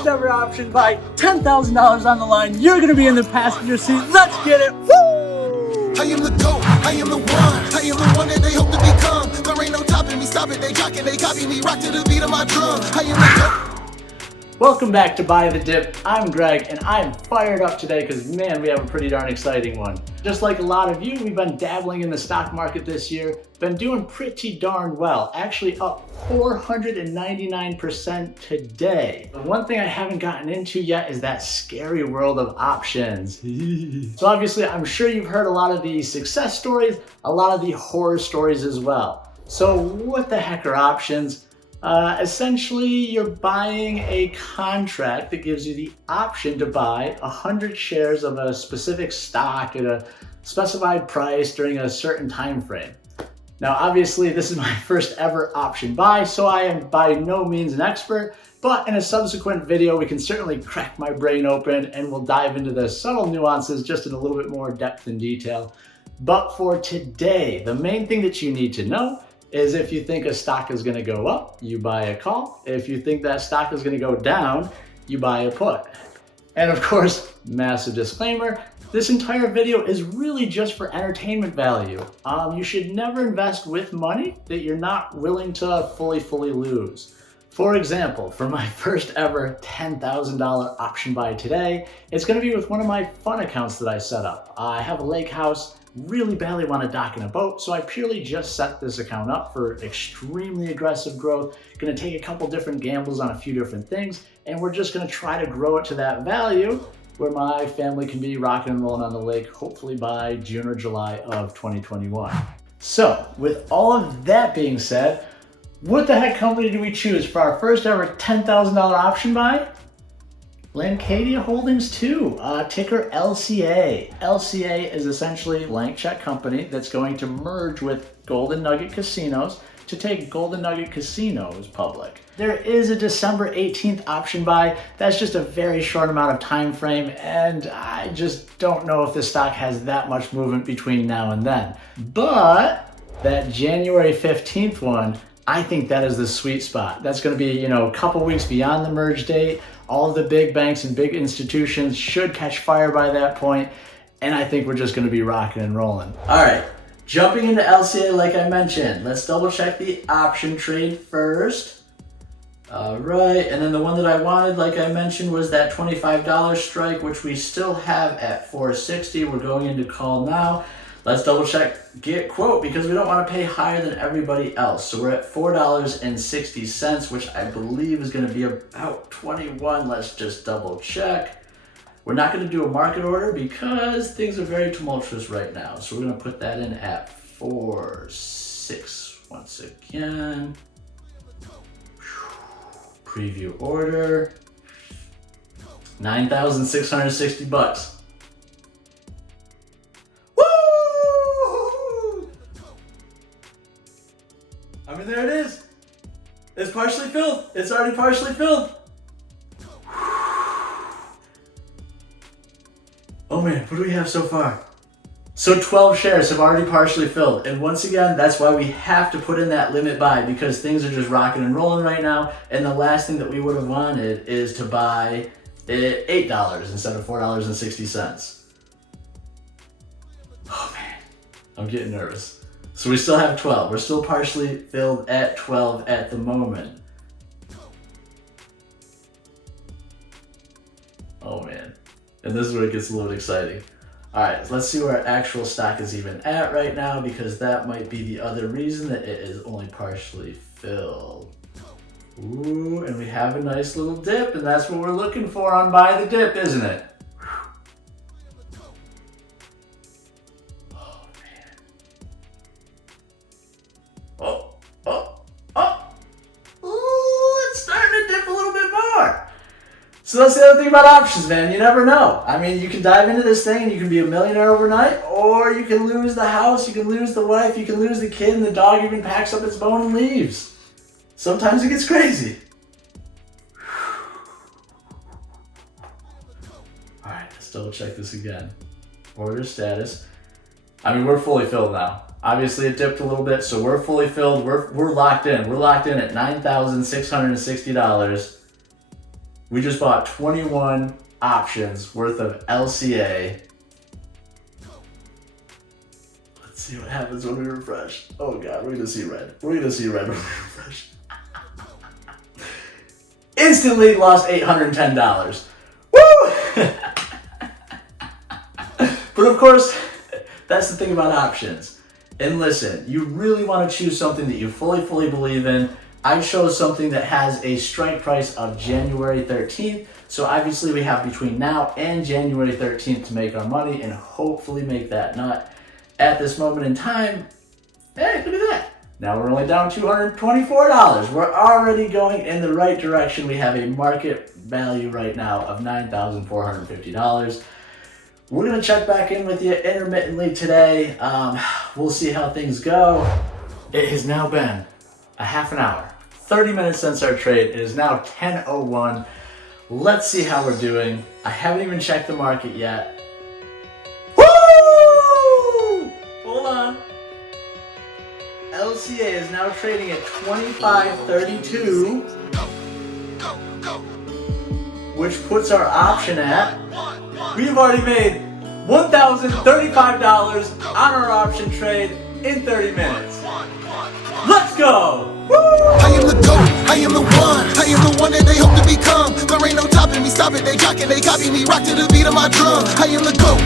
first ever option buy, $10,000 on the line. You're gonna be in the passenger seat. Let's get it. Woo! I am the GOAT, I am the one, I am the one that they hope to become. There ain't no topping me, stop it, they jocking, they copy me, rock to the beat of my drum. I am the GOAT. Welcome back to Buy the Dip. I'm Greg, and I'm fired up today because, man, we have a pretty darn exciting one. Just like a lot of you, we've been dabbling in the stock market this year, been doing pretty darn well, actually up 499% today. The one thing I haven't gotten into yet is that scary world of options. So obviously, I'm sure you've heard a lot of the success stories, a lot of the horror stories as well. So what the heck are options? Essentially, you're buying a contract that gives you the option to buy 100 shares of a specific stock at a specified price during a certain time frame. Now, obviously, this is my first ever option buy, so I am by no means an expert, but in a subsequent video, we can certainly crack my brain open and we'll dive into the subtle nuances just in a little bit more depth and detail. But for today, the main thing that you need to know is if you think a stock is going to go up, you buy a call. If you think that stock is going to go down, you buy a put. And of course, massive disclaimer, this entire video is really just for entertainment value. You should never invest with money that you're not willing to fully lose. For example, for my first ever $10,000 option buy today, it's going to be with one of my fun accounts that I set up. I have a lake house, really badly want to dock in a boat, so I purely just set this account up for extremely aggressive growth. Going to take a couple different gambles on a few different things, and we're just going to try to grow it to that value where my family can be rocking and rolling on the lake, hopefully by June or July of 2021. So with all of that being said, what the heck company do we choose for our first ever $10,000 option buy? Lancadia Holdings 2, ticker LCA. LCA is essentially a blank check company that's going to merge with Golden Nugget Casinos to take Golden Nugget Casinos public. There is a December 18th option buy. That's just a very short amount of time frame, and I just don't know if the stock has that much movement between now and then. But that January 15th one, I think that is the sweet spot. That's going to be, a couple weeks beyond the merge date. All of the big banks and big institutions should catch fire by that point, and I think we're just going to be rocking and rolling. All right, jumping into LCA like I mentioned, let's double check the option trade first. All right, and then the one that I wanted, like I mentioned, was that $25 strike, which we still have at 460. We're going into call now. Let's double check get quote because we don't want to pay higher than everybody else. So we're at $4.60, which I believe is going to be about 21. Let's just double check. We're not going to do a market order because things are very tumultuous right now. So we're going to put that in at 4.6 once again. Preview order. $9,660. I mean, there it is. It's partially filled. It's already partially filled. Oh man, what do we have so far? So 12 shares have already partially filled. And once again, that's why we have to put in that limit buy because things are just rocking and rolling right now. And the last thing that we would have wanted is to buy it $8 instead of $4.60. Oh man, I'm getting nervous. So we still have 12. We're still partially filled at 12 at the moment. Oh man. And this is where it gets a little bit exciting. All right, let's see where our actual stock is even at right now because that might be the other reason that it is only partially filled. Ooh, and we have a nice little dip, and that's what we're looking for on Buy the Dip, isn't it? So that's the other thing about options, man. You never know. I mean, you can dive into this thing and you can be a millionaire overnight, or you can lose the house, you can lose the wife, you can lose the kid, and the dog even packs up its bone and leaves. Sometimes it gets crazy. All right, let's double check this again. Order status. I mean, we're fully filled now. Obviously, it dipped a little bit, so we're fully filled. We're locked in. We're locked in at $9,660. We just bought 21 options worth of LCA. Let's see what happens when we refresh. Oh God, we're gonna see red. We're gonna see red when we refresh. Instantly lost $810. Woo! But of course, that's the thing about options. And listen, you really want to choose something that you fully believe in. I chose something that has a strike price of January 13th. So obviously we have between now and January 13th to make our money and hopefully make that nut. At this moment in time, hey, look at that. Now we're only down $224. We're already going in the right direction. We have a market value right now of $9,450. We're gonna check back in with you intermittently today. We'll see how things go. It has now been a half an hour, 30 minutes since our trade. It is now 10:01. Let's see how we're doing. I haven't even checked the market yet. Woo! Hold on. LCA is now trading at 25.32, which puts our option at, we've already made $1,035 on our option trade in 30 minutes. Let's go! Woo! I am the GOAT, I am the one that they hope to become. There ain't no topping me, stop it, they jocking, they copy me, rock to the beat of my drum. I am the GOAT.